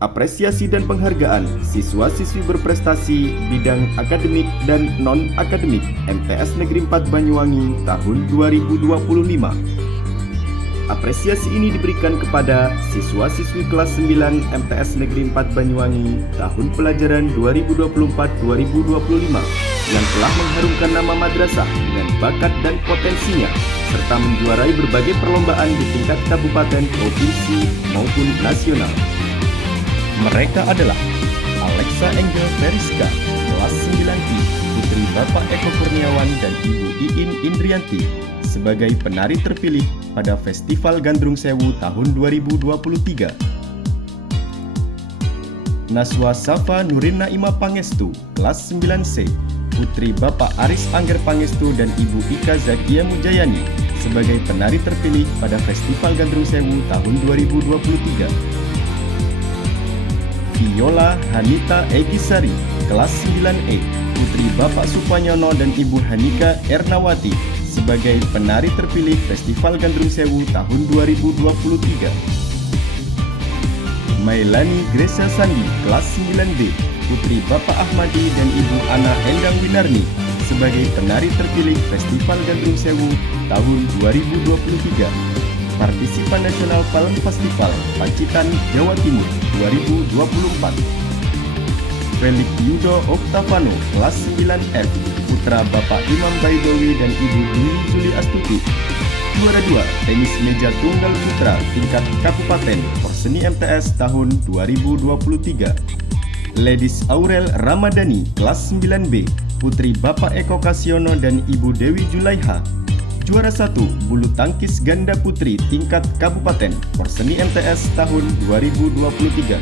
Apresiasi dan penghargaan siswa-siswi berprestasi bidang akademik dan non-akademik MTS Negeri 4 Banyuwangi tahun 2025. Apresiasi ini diberikan kepada siswa-siswi kelas 9 MTS Negeri 4 Banyuwangi tahun pelajaran 2024-2025 yang telah mengharumkan nama madrasah dengan bakat dan potensinya serta menjuarai berbagai perlombaan di tingkat kabupaten, provinsi maupun nasional. Mereka adalah Alexa Angel Veriska, kelas 9I, putri Bapak Eko Kurniawan dan Ibu Iin Indrianti, sebagai penari terpilih pada Festival Gandrung Sewu tahun 2023. Naswa Safa Nurin Naima Pangestu, kelas 9C, putri Bapak Aris Angger Pangestu dan Ibu Ika Zakia Mujayani, sebagai penari terpilih pada Festival Gandrung Sewu tahun 2023. Viola Hanita Egisari, kelas 9E, putri Bapak Supanyono dan Ibu Hanika Ernawati, sebagai penari terpilih Festival Gandrung Sewu tahun 2023. Mailani Gracia Sandi, kelas 9B, putri Bapak Ahmadi dan Ibu Ana Endang Winarni, sebagai penari terpilih Festival Gandrung Sewu tahun 2023. Partisipan Nasional Palem Festival Pacitan, Jawa Timur 2024. Felix Yudo Oktavano, kelas 9F, putra Bapak Imam Baidowi dan Ibu Dwi Juli Astuti. Juara 2 tenis meja tunggal putra tingkat kabupaten Perseni MTS tahun 2023. Ladies Aurel Ramadhani, kelas 9B, putri Bapak Eko Kasyono dan Ibu Dewi Julaiha. Juara 1 bulu tangkis ganda putri tingkat kabupaten Perseni MTS tahun 2023.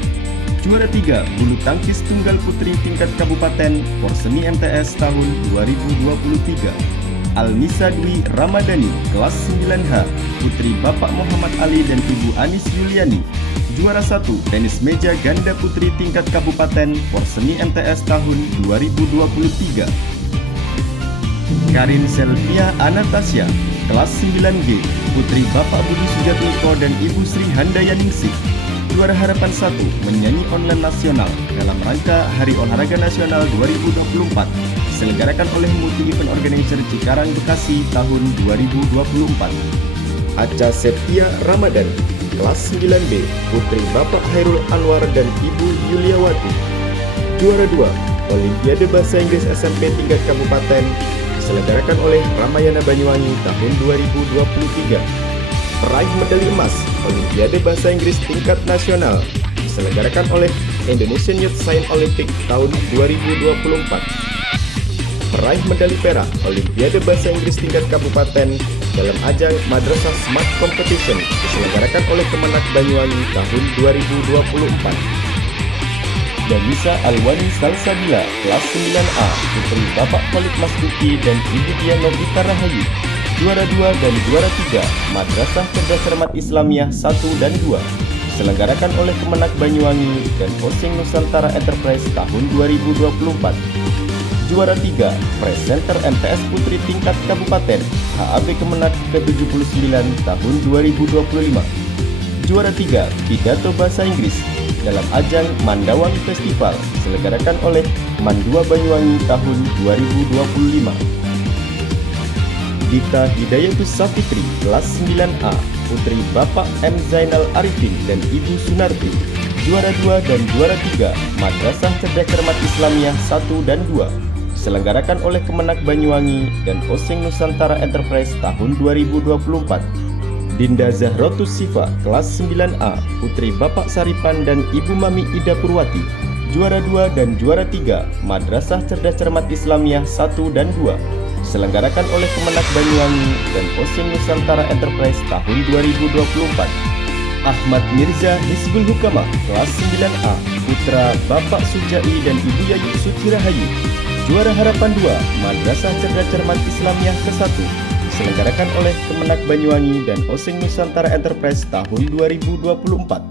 Juara 3 bulu tangkis tunggal putri tingkat kabupaten Perseni MTS tahun 2023. Alnisa Dwi Ramadhani, kelas 9H, putri Bapak Muhammad Ali dan Ibu Anis Yuliani. Juara 1 tenis meja ganda putri tingkat kabupaten Perseni MTS tahun 2023. Karin Selvia Anastasia, kelas 9G, putri Bapak Budi Sujatmiko dan Ibu Sri Handayaningsih. Juara Harapan 1 menyanyi online nasional dalam rangka Hari Olahraga Nasional 2024, diselenggarakan oleh Multi Event Organizer Cikarang Bekasi tahun 2024. Aca Septia Ramadan, kelas 9B, putri Bapak Hairul Anwar dan Ibu Yuliawati. Juara 2 Olimpiade Bahasa Inggris SMP tingkat kabupaten, diselenggarakan oleh Ramayana Banyuwangi tahun 2023. Peraih medali emas Olimpiade Bahasa Inggris tingkat nasional, diselenggarakan oleh Indonesian Youth Science Olympic tahun 2024. Peraih medali perak Olimpiade Bahasa Inggris tingkat kabupaten dalam ajang Madrasah Smart Competition, diselenggarakan oleh Kemenak Banyuwangi tahun 2024. Danisa Alwani Salsabila, kelas 9A, putri Bapak Khalid Masduki dan Ibu Dian Novita Rahayu. Juara 2 dan juara 3 Madrasah Cerdas Cermat Islamiyah 1 dan 2, diselenggarakan oleh Kemenak Banyuwangi dan Osing Nusantara Enterprise tahun 2024. Juara 3 Presenter MTS Putri tingkat kabupaten HAB Kemenak ke-79 tahun 2025. Juara 3 Pidato Bahasa Inggris dalam ajang Mandawangi Festival, diselenggarakan oleh Mandua Banyuwangi tahun 2025. Dita Hidayatus Safitri, kelas 9A, putri Bapak M. Zainal Arifin dan Ibu Sunarti. Juara 2 dan juara 3 Madrasah Cerdas Cermat Islamiyah 1 dan 2, diselenggarakan oleh Kemenak Banyuwangi dan Osing Nusantara Enterprise tahun 2024. Dinda Zahrotus Sifa, kelas 9A, putri Bapak Saripan dan Ibu Mami Ida Purwati. Juara 2 dan juara 3 Madrasah Cerdas Cermat Islamiyah 1 dan 2, diselenggarakan oleh Kemenak Banyuwangi dan Osing Nusantara Enterprise tahun 2024. Ahmad Mirza Hizbul Hukama, kelas 9A, putra Bapak Sujai dan Ibu Yayu Sutirahayu. Juara Harapan 2 Madrasah Cerdas Cermat Islamiyah ke-1, diselenggarakan oleh Kemenak Banyuwangi dan Osing Nusantara Enterprise tahun 2024.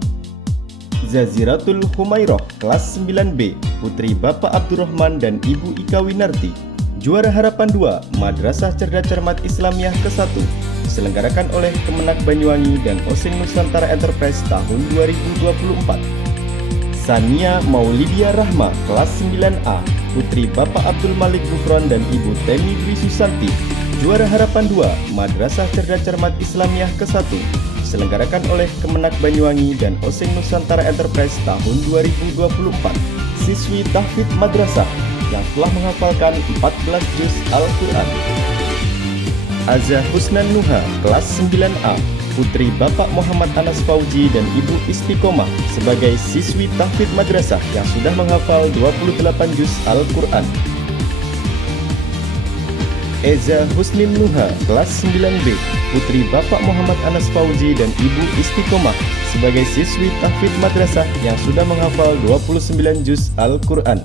Zaziratul Humairoh, kelas 9B, putri Bapak Abdurrahman dan Ibu Ika Winarti. Juara Harapan 2 Madrasah Cerdas Cermat Islamiyah ke-1, diselenggarakan oleh Kemenak Banyuwangi dan Osing Nusantara Enterprise tahun 2024. Sania Maulidia Rahma, kelas 9A, putri Bapak Abdul Malik Gufron dan Ibu Temi Dwi Susanti. Juara Harapan 2, Madrasah Cerdas Cermat Islamiyah ke-1, diselenggarakan oleh Kemenak Banyuwangi dan Oseng Nusantara Enterprise tahun 2024. Siswi tahfidz madrasah yang telah menghafalkan 14 juz Al-Quran. Azza Husnan Nuha, kelas 9A, putri Bapak Muhammad Anas Fauji dan Ibu Istiqomah sebagai siswi tahfidz madrasah yang sudah menghafal 28 juz Al-Quran. Eza Husnin Nuha, kelas 9B, putri Bapak Muhammad Anas Fauji dan Ibu Istiqomah sebagai siswi tahfidz madrasah yang sudah menghafal 29 juz Al-Quran.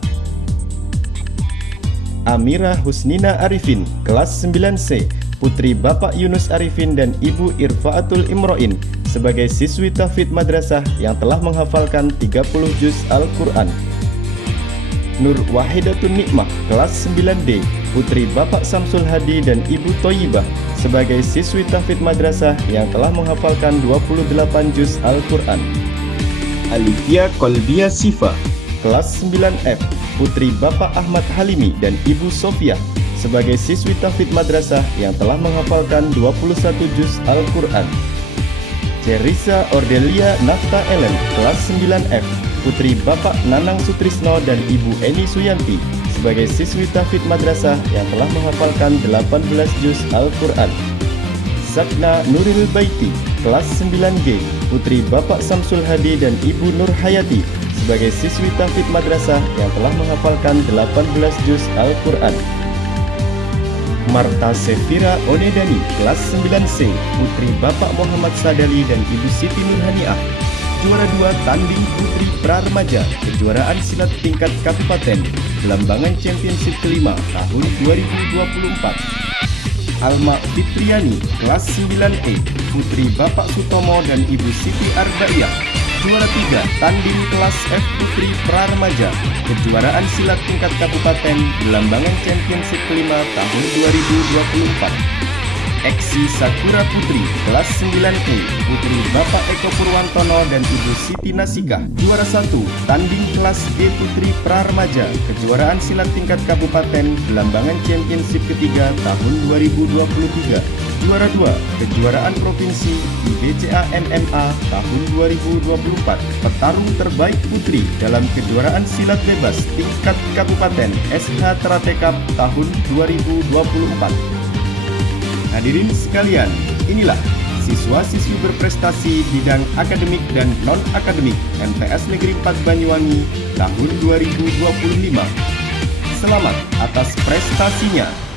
Amira Husnina Arifin, kelas 9C, putri Bapak Yunus Arifin dan Ibu Irfaatul Imroin sebagai siswi tahfidz madrasah yang telah menghafalkan 30 juz Al-Quran. Nur Wahidatun Nikmah, kelas 9D, putri Bapak Samsul Hadi dan Ibu Toyibah sebagai siswi tahfidz madrasah yang telah menghafalkan 28 juz Al-Quran. Alifia Kolbia Sifa, kelas 9F, putri Bapak Ahmad Halimi dan Ibu Sofiah sebagai siswi tahfidz madrasah yang telah menghafalkan 21 juz Al-Quran. Cerisa Ordelia Nafta Ellen, kelas 9F, putri Bapak Nanang Sutrisno dan Ibu Eni Suyanti sebagai siswi tahfidz madrasah yang telah menghafalkan 18 juz Al-Quran. Sakna Nuril Baiti, kelas 9G, putri Bapak Samsul Hadi dan Ibu Nur Hayati sebagai siswi tahfidz madrasah yang telah menghafalkan 18 juz Al-Quran. Marta Sefira Onedani, kelas 9C, putri Bapak Muhammad Sadali dan Ibu Siti Nurhaniah, juara 2 tanding putri pra-remaja kejuaraan silat tingkat kabupaten Belambangan Championship kelima tahun 2024. Alma Fitriani, kelas 9E, putri Bapak Sutomo dan Ibu Siti Arbaiyah, juara 3 tanding kelas F putri pra-remaja kejuaraan silat tingkat kabupaten Belambangan Championship kelima tahun 2024. Eksi Sakura Putri, kelas 9E, putri Bapak Eko Purwantono dan Ibu Siti Nasikah, juara 1 tanding kelas G putri pra-remaja kejuaraan silat tingkat kabupaten Belambangan Championship ketiga tahun 2023. Juara 2 kejuaraan provinsi di BCA MMA tahun 2024. Petarung terbaik putri dalam kejuaraan silat bebas tingkat kabupaten SH Teratekap tahun 2024. Hadirin sekalian, inilah siswa-siswi berprestasi bidang akademik dan non-akademik MTS Negeri 4 Banyuwangi tahun 2025. Selamat atas prestasinya.